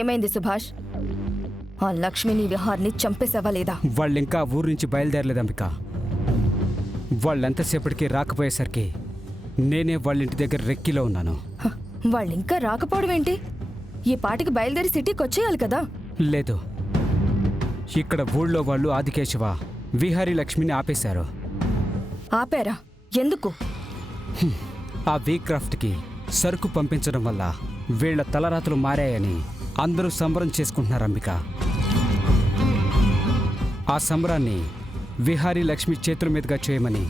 ఏమైంది సుభాష్? ఆ లక్ష్మిని విహార్ని చంపేసావా లేదా? వాళ్ళింకా ఊరు నుంచి బయలుదేరలేదు అంబిక. వాళ్ళెంతసేపటికి రాకపోయేసరికి నేనే వాళ్ళింటి దగ్గర రెక్కిలో ఉన్నాను. వాళ్ళింకా రాకపోవడం ఏంటి? ఈ పాటికి బయలుదేరి సిటీకి వచ్చేయాలి కదా. లేదు, ఇక్కడ ఊళ్ళో వాళ్ళు ఆదికేశవ విహారీ లక్ష్మిని ఆపేశారు. ఆపారా? ఎందుకు? ఆ వీక్రాఫ్ట్కి సరుకు పంపించడం వల్ల వీళ్ల తలరాతలు మారాయని అందరూ సంబరం చేసుకుంటున్నారు అంబిక. ఆ సంబరాన్ని విహారీ లక్ష్మి చేతుల మీదుగా చేయమని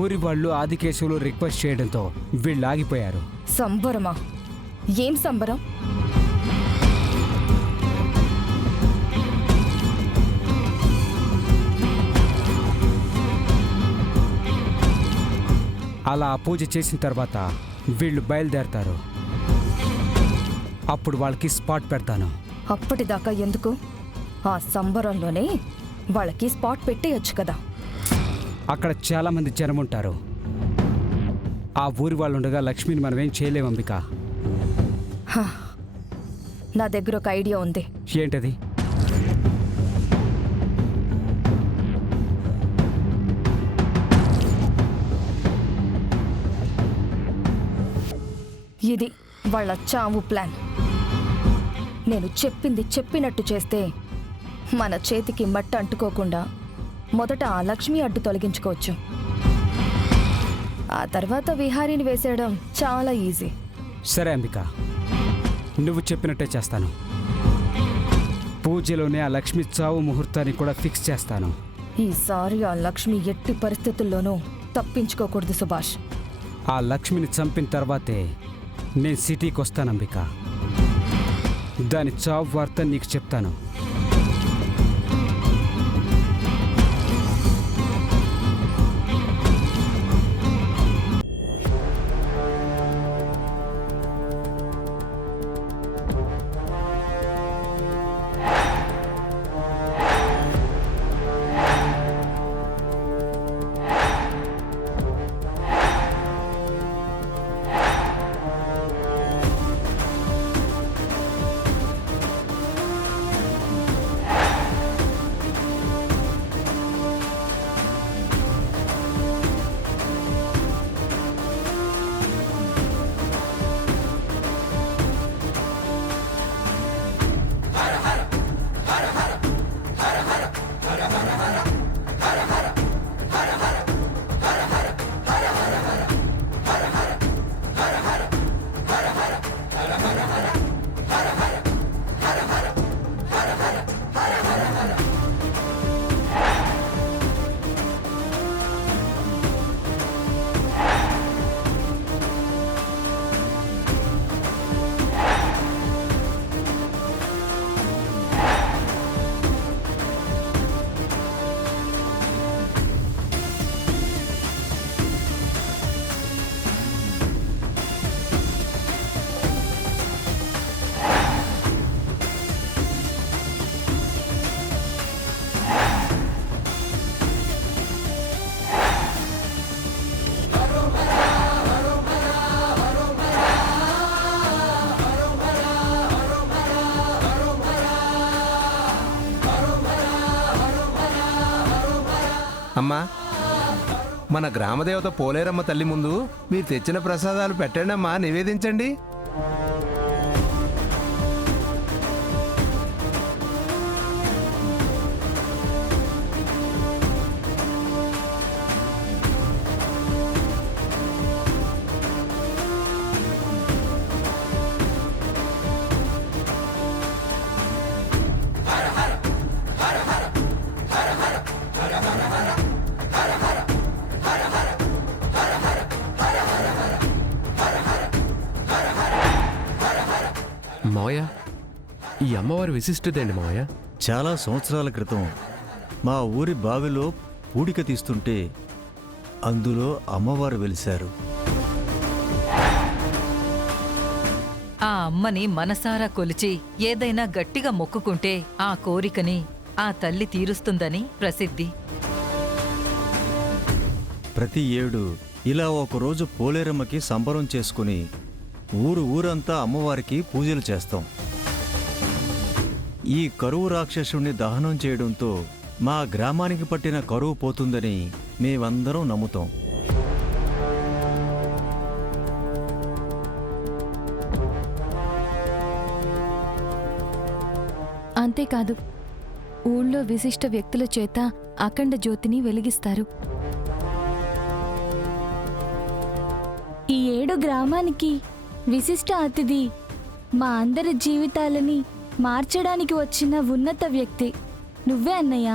ఊరి వాళ్ళు ఆదికేశవులు రిక్వెస్ట్ చేయడంతో వీళ్ళు ఆగిపోయారు. సంబరమా? ఏం సంబరం? అలా పూజ చేసిన తర్వాత వీళ్ళు బయలుదేరతారు. అప్పుడు వాళ్ళకి స్పాట్ పెడతాను. అప్పటిదాకా ఎందుకు? ఆ సంబరంలోనే వాళ్ళకి స్పాట్ పెట్టేయచ్చు కదా. అక్కడ చాలామంది జనం ఉంటారు. ఆ ఊరి వాళ్ళు ఉండగా లక్ష్మిని మనమేం చేయలేం అంబిక. నా దగ్గర ఒక ఐడియా ఉంది. ఏంటది? ఇది వాళ్ళ చావు ప్లాన్. నేను చెప్పింది చెప్పినట్టు చేస్తే మన చేతికి మట్టి అంటుకోకుండా మొదట ఆ లక్ష్మి అడ్డు తొలగించుకోవచ్చు. ఆ తర్వాత విహారీని వేసేయడం చాలా ఈజీ. సరే అంబిక, నువ్వు చెప్పినట్టే చేస్తాను. పూజలోనే ఆ లక్ష్మి చావు ముహూర్తాన్ని కూడా ఫిక్స్ చేస్తాను. ఈసారి ఆ లక్ష్మి ఎట్టి పరిస్థితుల్లోనూ తప్పించుకోకూడదు సుభాష్. ఆ లక్ష్మిని చంపిన తర్వాతే నేను సిటీకి వస్తాను అంబిక. దాని చావు వార్త నీకు చెప్తాను. అమ్మా, మన గ్రామదేవత పోలేరమ్మ తల్లి ముందు మీరు తెచ్చిన ప్రసాదాలు పెట్టండి అమ్మా, నివేదించండి. మావయ్య, ఈ అమ్మవారి విశిష్టత ఏంటి మావయ్య? చాలా సంవత్సరాల క్రితం మా ఊరి బావిలో పూడిక తీస్తుంటే అందులో అమ్మవారు వెలిశారు. ఆ అమ్మని మనసారా కొలిచి ఏదైనా గట్టిగా మొక్కుకుంటే ఆ కోరికని ఆ తల్లి తీరుస్తుందని ప్రసిద్ధి. ప్రతి ఏడు ఇలా ఒకరోజు పోలేరమ్మకి సంబరం చేసుకుని ఊరంతా అమ్మవారికి పూజలు చేస్తాం. ఈ కరువు రాక్షసుణ్ణి దహనం చేయడంతో మా గ్రామానికి పట్టిన కరువు పోతుందని మేమందరం నమ్ముతాం. అంతేకాదు, ఊళ్ళో విశిష్ట వ్యక్తుల చేత అఖండ జ్యోతిని వెలిగిస్తారు. ఈ 7 గ్రామానికి విశిష్ట అతిథి మా అందరి జీవితాలని మార్చడానికి వచ్చిన ఉన్నత వ్యక్తి నువ్వే అన్నయ్య.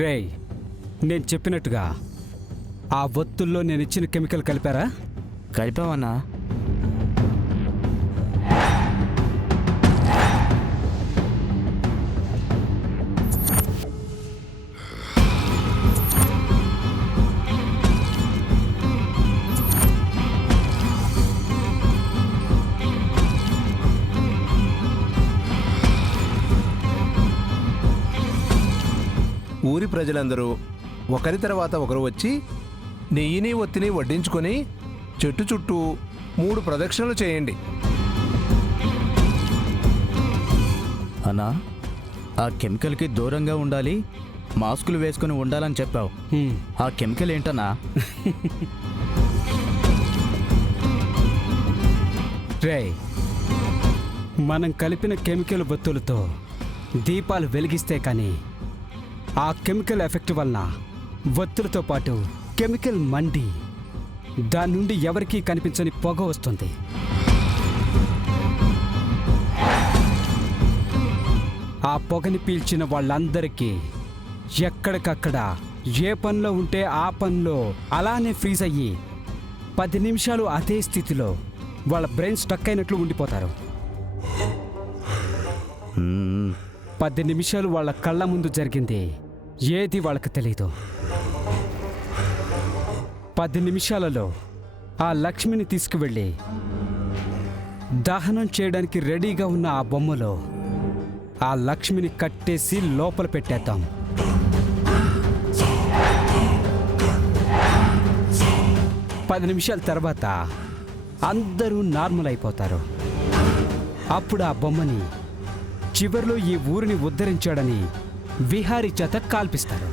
రేయ్, నేను చెప్పినట్టుగా ఆ ఒత్తుల్లో నేను ఇచ్చిన కెమికల్ కలిపారా? కలిపామన్నా. ఊరి ప్రజలందరూ ఒకరి తర్వాత ఒకరు వచ్చి నెయ్యిని ఒత్తిని వడ్డించుకొని చెట్టు చుట్టూ 3 ప్రదక్షిణలు చేయండి. అన్నా, ఆ కెమికల్కి దూరంగా ఉండాలి, మాస్కులు వేసుకుని ఉండాలని చెప్పావు. హ్మ్. ఆ కెమికల్ ఏంటన్నా? రేయ్, మనం కలిపిన కెమికల్ బొత్తులతో దీపాలు వెలిగిస్తే కానీ ఆ కెమికల్ ఎఫెక్ట్ వలన ఒత్తులతో పాటు కెమికల్ మండి దాని నుండి ఎవరికీ కనిపించని పొగ వస్తుంది. ఆ పొగని పీల్చిన వాళ్ళందరికీ ఎక్కడికక్కడ ఏ పనిలో ఉంటే ఆ పనిలో అలానే ఫ్రీజ్ అయ్యి 10 నిమిషాలు అదే స్థితిలో వాళ్ళ బ్రెయిన్ స్టక్ అయినట్లు ఉండిపోతారు. 10 నిమిషాలు వాళ్ళ కళ్ళ ముందు జరిగింది ఏది వాళ్ళకి తెలీదు. 10 నిమిషాలలో ఆ లక్ష్మిని తీసుకువెళ్ళి దహనం చేయడానికి రెడీగా ఉన్న ఆ బొమ్మలో ఆ లక్ష్మిని కట్టేసి లోపల పెట్టేద్దాం. పది నిమిషాల తర్వాత అందరూ నార్మల్ అయిపోతారు. అప్పుడు ఆ బొమ్మని చివర్లో ఈ ఊరిని ఉద్ధరించాడని విహారీ చేత కాల్పిస్తారు.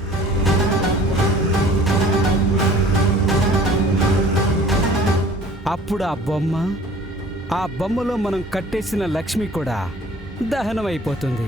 అప్పుడు ఆ బొమ్మలో మనం కట్టేసిన లక్ష్మి కూడా దహనం అయిపోతుంది.